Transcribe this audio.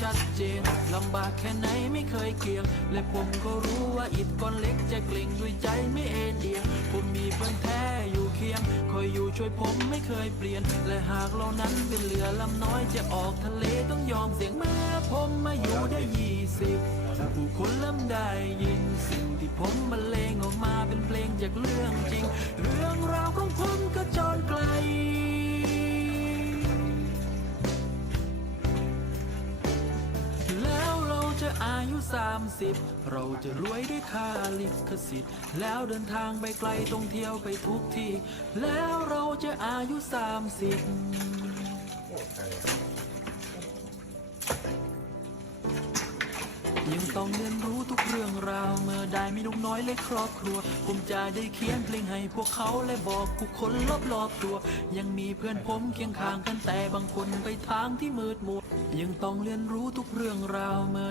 ชัดเจนลำบากแค่ไหนไม่เคยเกี่ยง และผมก็รู้ว่าอิดก้อนเล็กจะเกล่งด้วยใจไม่เอ็นเอียง ผมมีเพื่อนแท้อยู่เคียง คอยอยู่ช่วยผมไม่เคยเปลี่ยน และหากเรานั้นเป็นเรือลำน้อยจะออกทะเลต้องยอมเสี่ยงเมื่อผมมาอยู่ได้ยี่สิบผู้คนเริ่มได้ยินสิ่งที่ผมบรรเลงออกมาเป็นเพลงจากเรื่องจริง จะอายุ 30 เราจะรวยด้วยค่าลิขสิทธิ์ แล้วเดินทางไปไกลท่องเที่ยวไปทุกที่ แล้วเราจะอายุ 30ยังต้องเรียนรู้ทุกเรื่องราว เมื่อได้มีลูกน้อยและครอบครัว ผมจะได้เขียนเพลงให้พวกเขาและบอกผู้คนรอบๆตัว ยังมีเพื่อนผมเคียงข้างกันแต่บางคนไปทางที่มืดมัว ยังต้องเรียนรู้ทุกเรื่องราวเมื่อ